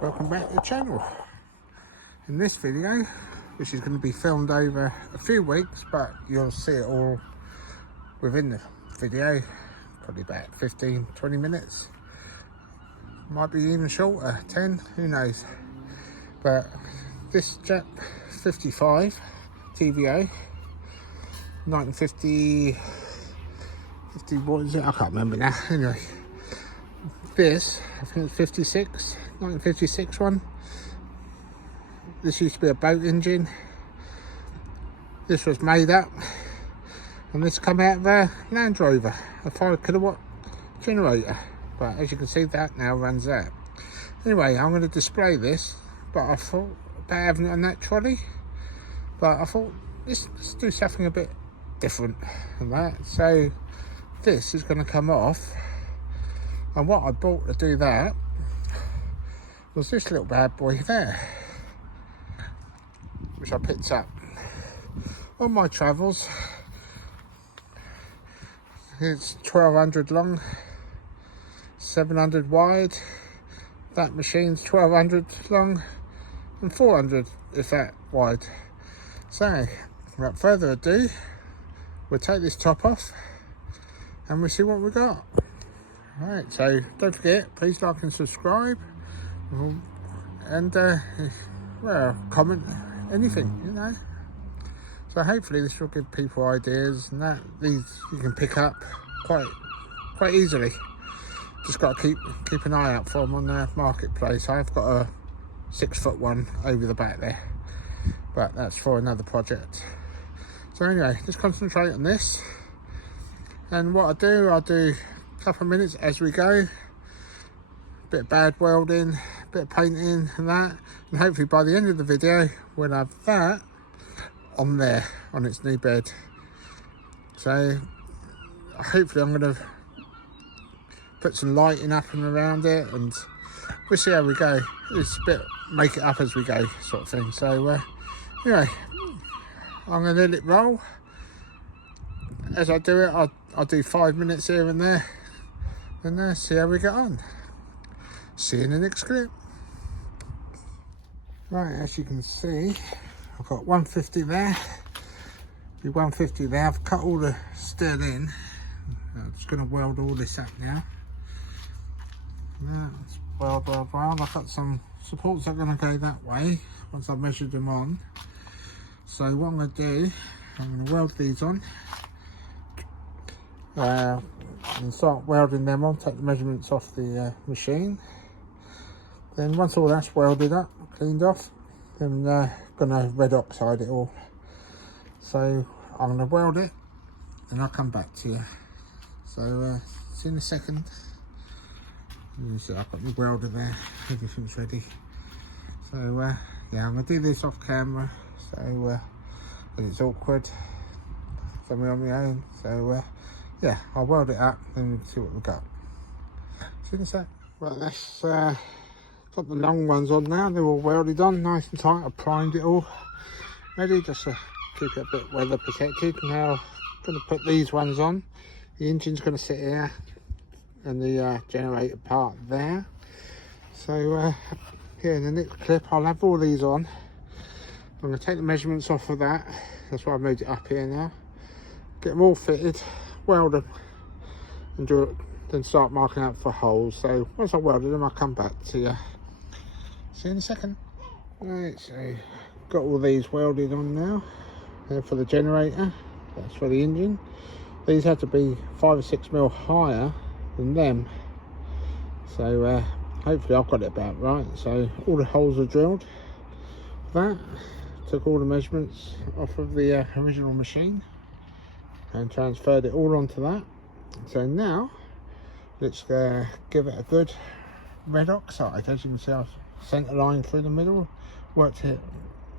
Welcome back to the channel. In this video, which is going to be filmed over a few weeks, but you'll see it all within the video, probably about 15-20 minutes, might be even shorter, 10, who knows. But this J.A P 55 TVO 1950, what is it, I can't remember now. Anyway, this, I think it's 1956 one. This used to be a boat engine. This was made up, and this come out of a Land Rover, a 5 kilowatt generator. But as you can see, that now runs out. Anyway, I'm going to display this, but I thought about having it on that trolley. But I thought, let's do something a bit different than that. So this is going to come off. And what I bought to do that was this little bad boy there, which I picked up on my travels. It's 1200 long, 700 wide. That machine's 1200 long and 400 if that wide. So without further ado, we'll take this top off and we'll see what we got. Alright, so don't forget, please like and subscribe, and well, comment anything, you know. So hopefully this will give people ideas, and that these you can pick up quite easily. Just got to keep an eye out for them on the marketplace. I've got a 6-foot one over the back there, but that's for another project. So anyway, just concentrate on this, and what I'll do a couple of minutes as we go. Bit of bad welding, bit of painting and that, and hopefully by the end of the video we'll have that on there on its new bed. So hopefully I'm going to put some lighting up and around it, and we'll see how we go. It's a bit make it up as we go sort of thing. So anyway, I'm going to let it roll. As I do it, I'll do 5 minutes here and there, and see how we get on. See you in the next clip. Right, as you can see, I've got 150 there. The 150 there. I've cut all the stud in. I'm just going to weld all this up now. Let's weld. I've got some supports that are going to go that way once I've measured them on. So what I'm going to do, I'm going to weld these on. And start welding them on, take the measurements off the machine. Then once all that's welded up, cleaned off, then gonna red oxide it all. So I'm gonna weld it and I'll come back to you. So see you in a second. So I've got my welder there, everything's ready. So yeah, I'm gonna do this off camera, so it's awkward. So I'm on my own. So yeah, I'll weld it up and we'll see what we've got. See you in a sec. Right, that's got the long ones on now. They're all welded on, nice and tight. I primed it all, ready just to keep it a bit weather protected. Now I'm going to put these ones on. The engine's going to sit here, and the generator part there. So here in the next clip, I'll have all these on. I'm going to take the measurements off of that. That's why I moved it up here now. Get them all fitted, weld them, and do it. Then start marking out for holes. So once I've welded them, I'll come back to you. See you in a second. Right, so got all these welded on now. They're for the generator, that's for the engine. These had to be 5 or 6 mil higher than them. So hopefully I've got it about right. So all the holes are drilled. That took all the measurements off of the original machine and transferred it all onto that. So now let's give it a good red oxide. As you can see, I've centre line through the middle, worked it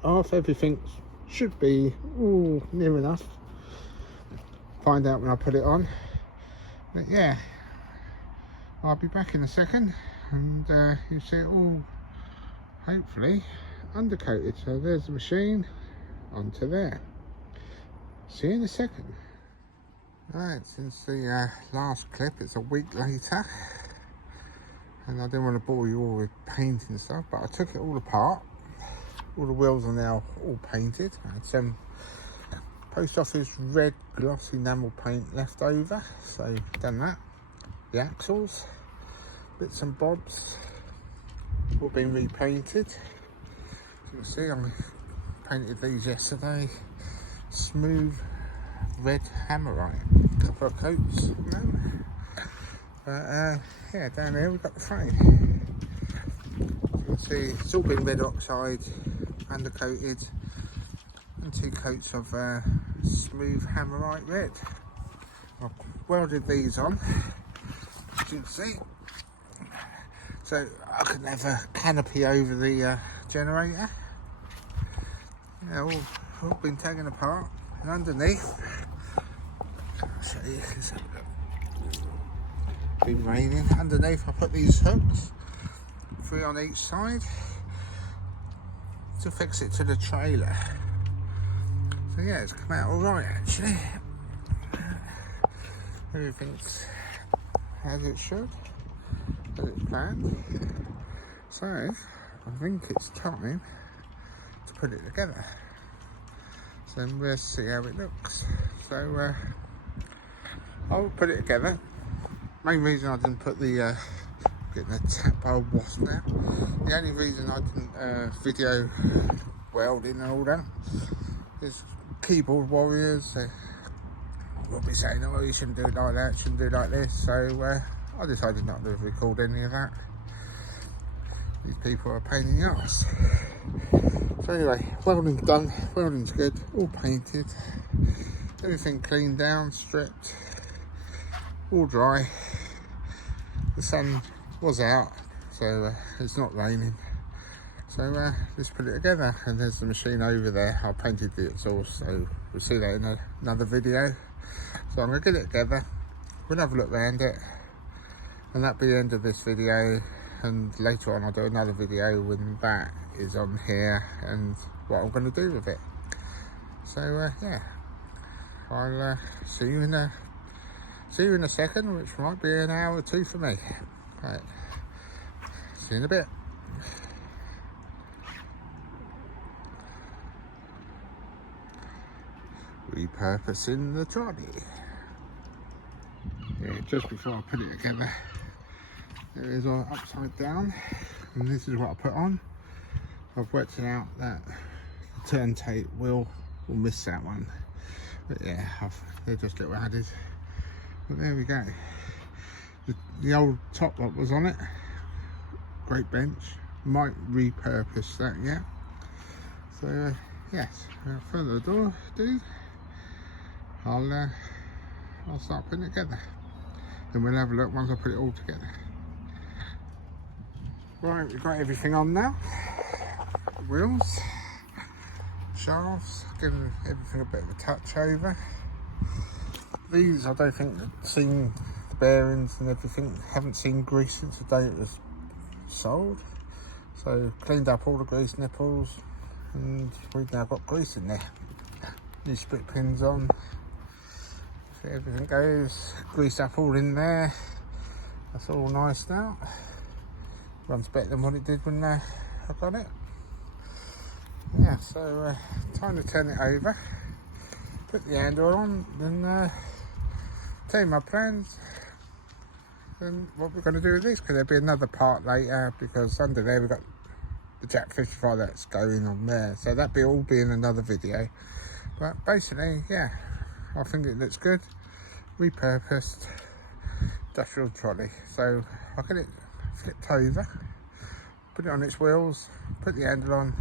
off. Everything should be near enough. Find out when I put it on. But yeah, I'll be back in a second, and you see it all hopefully undercoated. So there's the machine onto there. See you in a second. Right, since the last clip, it's a week later. and I didn't want to bore you all with painting stuff, but I took it all apart. All the wheels are now all painted. I had some post office red gloss enamel paint left over, so done that. The axles, bits and bobs, all been repainted. As you can see, I painted these yesterday. Smooth red hammerite, a couple of coats on them. Yeah, down there we've got the frame. You can see it's all been red oxide, undercoated, and 2 coats of smooth hammerite red. I've welded these on, as you can see, so I can have a canopy over the generator. Yeah, all been taken apart, and underneath, I'll show you, it's been raining. Underneath I put these hooks, 3 on each side, to fix it to the trailer. So yeah, it's come out alright actually. Everything's as it should, as it's planned. So I think it's time to put it together. So we'll see how it looks. So I'll put it together. Main reason I didn't put the getting a tap by wasp now. The only reason I didn't video welding and all that is keyboard warriors will be saying, oh, you shouldn't do it like that, shouldn't do it like this. So I decided not to record any of that. These people are a pain in the arse. So anyway, welding's done, welding's good, all painted, everything cleaned down, stripped, all dry. The sun was out, so it's not raining. So let's put it together, and there's the machine over there. I painted the exhaust, so we'll see that in another video. So I'm going to get it together, we'll have a look around it, and that'll be the end of this video. And later on I'll do another video when that is on here and what I'm going to do with it. So yeah, I'll see you in a second, which might be an hour or 2 for me. Right, see you in a bit. Repurposing the trolley. Yeah, just before I put it together, it is all upside down, and this is what I put on. I've worked it out that the turn tape will miss that one, but yeah, they're just little added. But there we go. The old top lot was on it. Great bench. Might repurpose that, yeah. So yes, without further ado, I'll start putting it together. Then we'll have a look once I put it all together. Right, we've got everything on now. Wheels, shafts, giving everything a bit of a touch over. These, I don't think I've seen the bearings and everything, haven't seen grease since the day it was sold. So cleaned up all the grease nipples, and we've now got grease in there. New split pins on. So everything goes, grease up all in there. That's all nice now. Runs better than what it did when I got it. Yeah, so time to turn it over, put the handle on, then tell you my plans and what we're going to do with this, because there'll be another part later, because under there we've got the J.A P 55 that's going on there, so that'll all be in another video. But basically, yeah, I think it looks good. Repurposed industrial trolley. So I'll get it flipped over, put it on its wheels, put the handle on,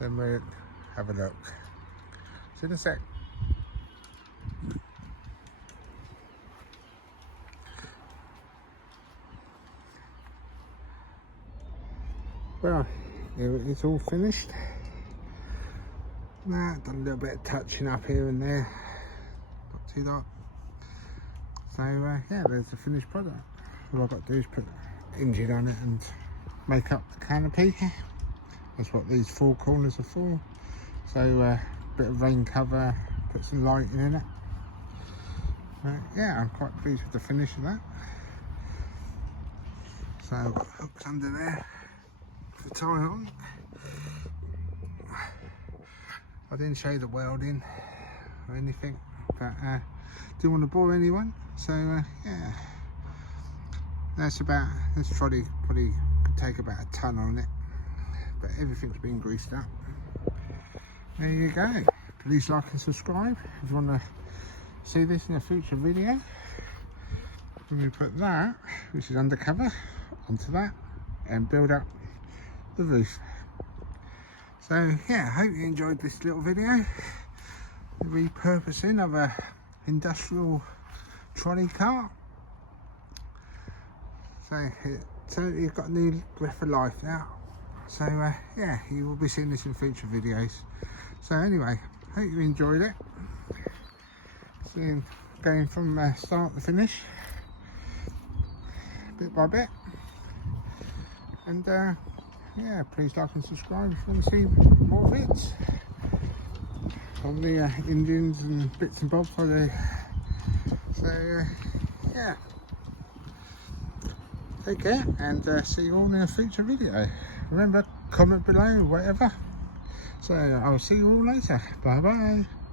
then we'll have a look. See you in a sec. Well, it's all finished. Nah, done a little bit of touching up here and there, not too dark. So yeah, there's the finished product. All I've got to do is put the engine on it and make up the canopy. That's what these 4 corners are for. So a bit of rain cover, put some lighting in it. But yeah, I'm quite pleased with the finish of that. So I've got hooks under there to tie on. I didn't show the welding or anything, but didn't want to bore anyone. So yeah, this trolley probably could take about a ton on it, but everything's been greased up. There you go. Please like and subscribe if you want to see this in a future video. And we put that, which is undercover, onto that and build up the roof. So yeah, I hope you enjoyed this little video, the repurposing of a industrial trolley cart. So it's got a new breath of life now. So yeah, you will be seeing this in future videos. So anyway, hope you enjoyed it. So going from start to finish, bit by bit. And yeah, please like and subscribe if you want to see more bits on the engines and bits and bobs I do. So yeah, take care and see you all in a future video. Remember, comment below, whatever. So I'll see you all later. Bye bye.